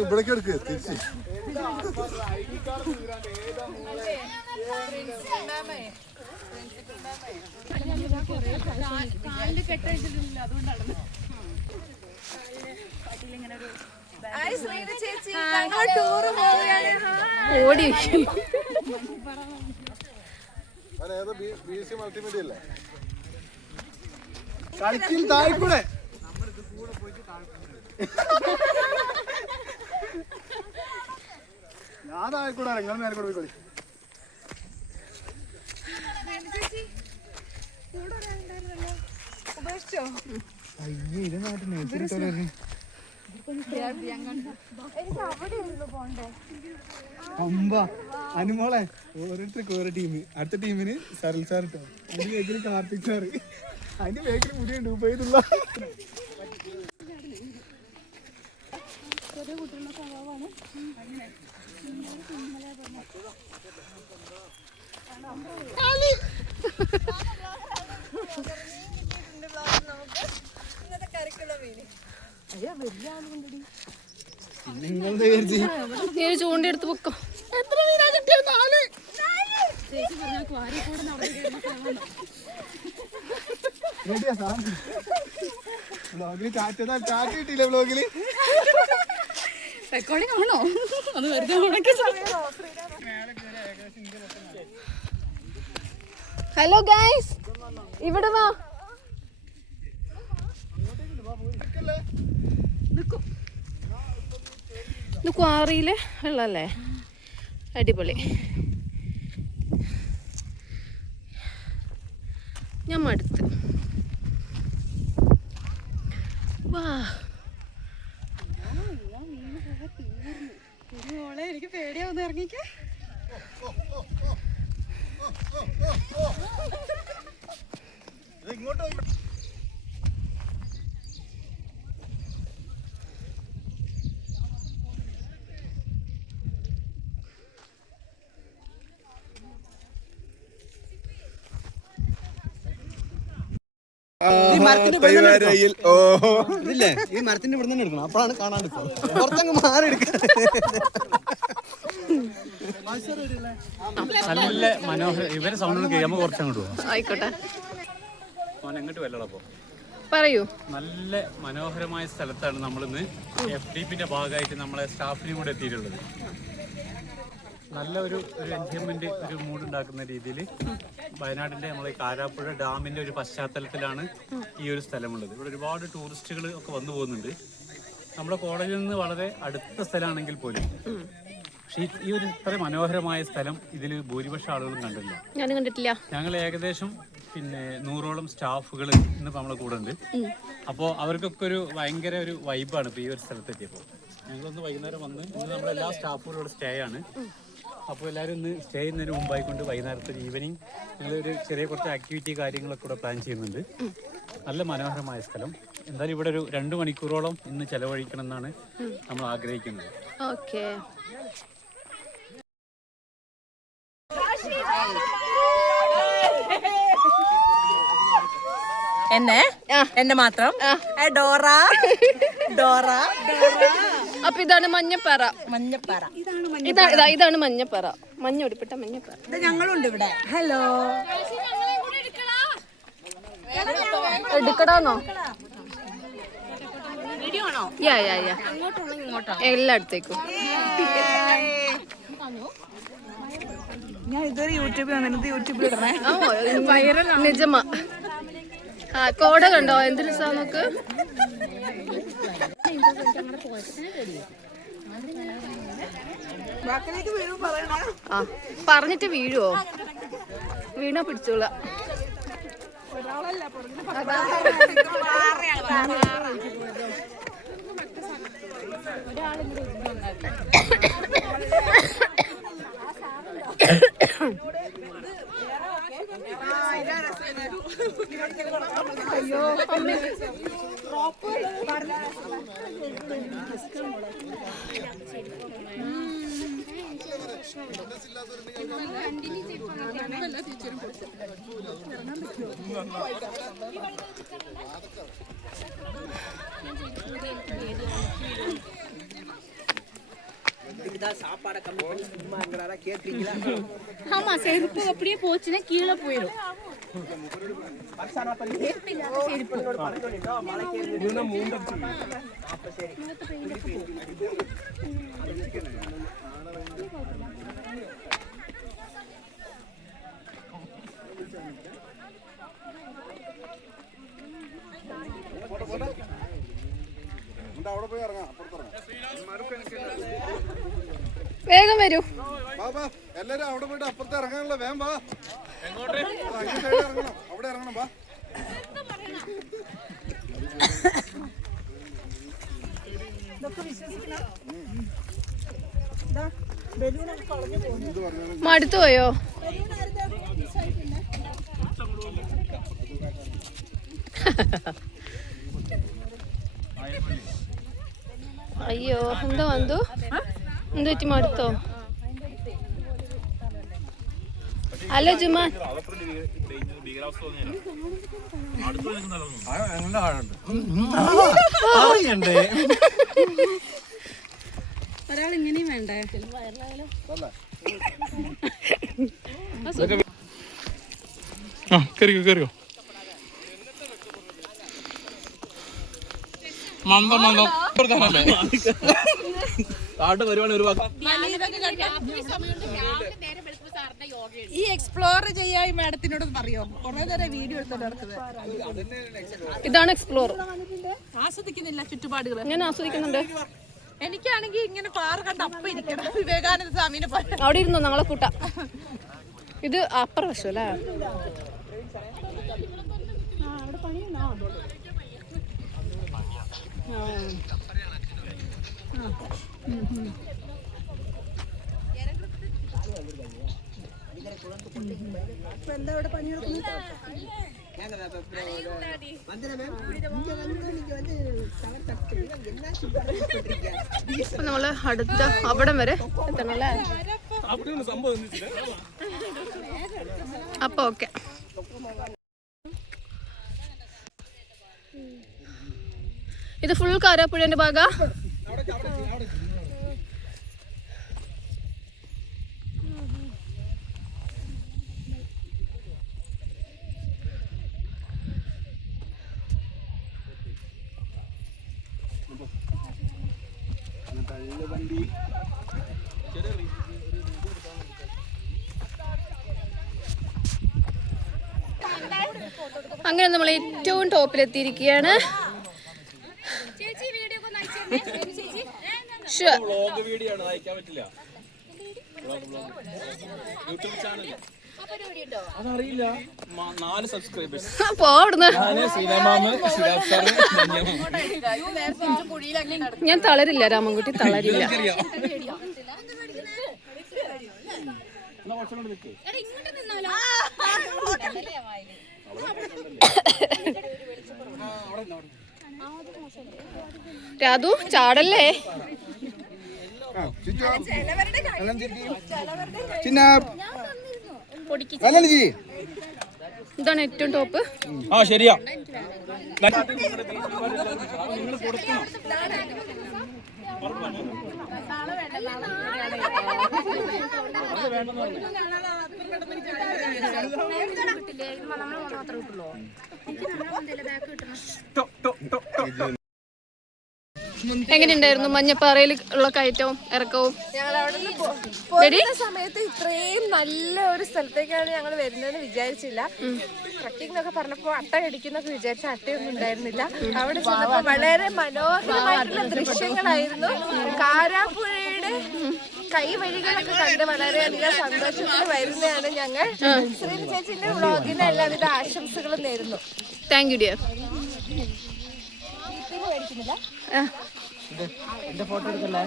ഇവിടേക്ക് എടുക്ക് തിരിച്ച്. ഓടി മൾട്ടിമീഡിയ അല്ലേ കളിച്ചിൽ താഴെക്കൂടെ ഞാൻ താഴെക്കൂടെ നിങ്ങൾ മേലെ കൂടെ പോയി കളി. അയ്യേ ഇത് നാട്ടിൽ നേഴ്സറി അമ്പ അനുമോളെ ഓരോരുത്തർക്ക് ഓരോ ടീം. അടുത്ത ടീമിന് സരൽ സാർ ഇട്ടോ, അതിന് വേക്കിൽ കാർത്തിക് സാറ്, അതിന്റെ വേക്കിൽ പുതിയ ഡൂബൈയിലുള്ള ചൂണ്ടെടുത്ത് പൊക്കോ. ബ്ലോഗില് ചാറ്റ് കിട്ടിയില്ല. ബ്ലോഗില് റെക്കോർഡിംഗ് ആണോ? അത് വെറുതെ ഹലോ ഗൈസ്, ഇവിടെ വാ. ഇത് ക്വാറിയിലെ വെള്ളല്ലേ, അടിപൊളി. ഞാൻ മടുത്ത്. വാ, എനിക്ക് പേടിയാവുന്ന ഇറങ്ങിക്കേ. ഇല്ലേ ഈ മരത്തിന്റെ ഇവിടെ തന്നെ എടുക്കണം, അപ്പോഴാണ് കാണാൻ കുറച്ചങ്ങ് മാറി എടുക്കുക. നല്ല മനോഹര ഇവരെ സൗണ്ട് കേൾക്കുമ്പോ കുറച്ചങ്ങോട്ട് പോകും. ആയിക്കോട്ടെ, എങ്ങോട്ട് വല്ലപ്പോ പറയൂ. നല്ല മനോഹരമായ സ്ഥലത്താണ് നമ്മളിന്ന് FDPന്റെ ഭാഗമായിട്ട് നമ്മളെ സ്റ്റാഫിനും കൂടെ എത്തിയിട്ടുള്ളത്. നല്ല ഒരു എൻജോയ്മെന്റ്, ഒരു മൂഡ് ഉണ്ടാക്കുന്ന രീതിയിൽ വയനാടിന്റെ നമ്മളെ കാരാപ്പുഴ ഡാമിന്റെ ഒരു പശ്ചാത്തലത്തിലാണ് ഈ ഒരു സ്ഥലമുള്ളത്. ഇവിടെ ഒരുപാട് ടൂറിസ്റ്റുകൾ ഒക്കെ വന്നു പോകുന്നുണ്ട്. നമ്മുടെ കോളേജിൽ നിന്ന് വളരെ അടുത്ത സ്ഥലമാണെങ്കിൽ പോലും പക്ഷേ ഈ ഒരു ഇത്ര മനോഹരമായ സ്ഥലം ഇതിൽ ഭൂരിപക്ഷം ആളുകളും കണ്ടില്ല. ഞാനും കണ്ടിട്ടില്ല. ഞങ്ങൾ ഏകദേശം 100ഓളം സ്റ്റാഫുകൾ ഇന്ന് നമ്മളെ കൂടെ ഉണ്ട്. അപ്പോൾ അവർക്കൊക്കെ ഒരു ഭയങ്കര ഒരു വൈബാണ് ഇപ്പോൾ ഈ ഒരു സ്ഥലത്തെത്തിയപ്പോൾ. ഞങ്ങളൊന്ന് വൈകുന്നേരം വന്ന് ഇന്ന് നമ്മളെല്ലാ സ്റ്റാഫുകളോട് സ്റ്റേ ആണ്. അപ്പോൾ എല്ലാവരും ഇന്ന് സ്റ്റേ ചെയ്യുന്നതിന് മുമ്പായിക്കൊണ്ട് വൈകുന്നേരത്തെ ഈവനിങ് ഞങ്ങളൊരു ചെറിയ കുറച്ച് ആക്ടിവിറ്റി കാര്യങ്ങളൊക്കെ കൂടെ പ്ലാൻ ചെയ്യുന്നുണ്ട്. നല്ല മനോഹരമായ സ്ഥലം. എന്തായാലും ഇവിടെ ഒരു 2 മണിക്കൂറോളം ഇന്ന് ചെലവഴിക്കണം എന്നാണ് നമ്മൾ ആഗ്രഹിക്കുന്നത്. ഓക്കെ, എന്നെ മാത്രം ഡോറ. അപ്പൊ ഇതാണ് മഞ്ഞപ്പാറ. ഇതാണ് മഞ്ഞപ്പാറ, മഞ്ഞ ഉടുപ്പിട്ട മഞ്ഞപ്പാറ. ഞങ്ങളുണ്ട് ഇവിടെ. ഹലോ, എടുക്കടാന്നോ? എല്ലായിടത്തേക്കും. ഞാൻ ഇതുവരെ യൂട്യൂബിൽ വന്നിട്ട് യൂട്യൂബിൽ ഇടണേ. നിജമാ. കോട കണ്ടോ? എന്ത് രസാ നോക്ക്. പറഞ്ഞിട്ട് വീഴുവോ? വീണാ പിടിച്ചോളാം. അയ്യോ അമ്മേ. ஆமா செருப்பு அப்படியே போச்சுன்னா கீழே போயிடும். വേഗം വരൂ. എല്ലാരും അവിടെ പോയിട്ട് അപ്പുറത്ത് ഇറങ്ങാനുള്ള വേം വാ. ഇറങ്ങണം, അവിടെ ഇറങ്ങണം വാ. മടുത്തു പോയോ? അയ്യോ എന്താ വന്നു? എന്ത് പറ്റി മടുത്തോ? ഹലോ ജുമാൻ, ഒരാൾ ഇങ്ങനെയും വേണ്ടേ? കയറിയോ കയറിയോ. മന്ദം മന്ദം കാട്ട് വരുവാണ് ഒരു ഈ എക്സ്പ്ലോർ ചെയ്യാൻ മാഡത്തിനോട് പറയോ? കുറെ നേരം വീഡിയോ എടുത്തോണ്ട് നടക്കുന്നത്. ഇതാണ് എക്സ്പ്ലോർ. ആസ്വദിക്കുന്നില്ല ചുറ്റുപാടുകൾ. ഞാൻ ആസ്വദിക്കുന്നുണ്ട്. എനിക്കാണെങ്കിൽ ഇങ്ങനെ പാറ കണ്ട് അപ്പ ഇരിക്കണം. വിവേകാനന്ദ സ്വാമിനെ പോലെ. അവിടെ ഇരുന്നോ, ഞങ്ങളെ കൂട്ടാ. ഇത് അപ്പർ വശം അല്ലേ? അപ്പൊ നമ്മള് അടുത്ത അവിടം വരെ എത്തണല്ലേ? അപ്പൊ ഓക്കെ. ഇത് ഫുൾ കാരാപ്പുഴന്റെ ഭാഗ. അങ്ങനെ നമ്മൾ ഏറ്റവും ടോപ്പിലെത്തിയിരിക്കുകയാണ്. ഞാൻ തളരില്ല രാമൻകുട്ടി, തളരില്ല. രാധു ചാടല്ലേ? ഇതാണ് ഏറ്റവും ടോപ്പ്. ശരിയാ. എങ്ങനെയുണ്ടായിരുന്നു മഞ്ഞപ്പാറയിൽ ഉള്ള കയറ്റവും ഇറക്കവും? ഞങ്ങൾ അവിടെ നിന്ന് സമയത്ത് ഇത്രയും നല്ല ഒരു സ്ഥലത്തേക്കാണ് ഞങ്ങൾ വരുന്നതെന്ന് വിചാരിച്ചില്ല. ട്രക്കിംഗ് എന്നൊക്കെ പറഞ്ഞപ്പോ അട്ട കടിക്കുന്നൊക്കെ വിചാരിച്ച അട്ടയൊന്നും ഉണ്ടായിരുന്നില്ല. അവിടെ ചെന്നപ്പോ വളരെ മനോഹരമായിട്ടുള്ള ദൃശ്യങ്ങളായിരുന്നു. കാരാപ്പുഴയുടെ കൈവഴികളൊക്കെ കണ്ട് വളരെയധികം സന്തോഷത്തിൽ വരുന്നതാണ് ഞങ്ങൾ. ശ്രീ ചേച്ചിന്റെ വ്ളോഗിന് എല്ലാവിധ ആശംസകളും നേരുന്നു. Thank you dear. എന്റെ ഫോട്ടോ എടുക്കല്ലേ?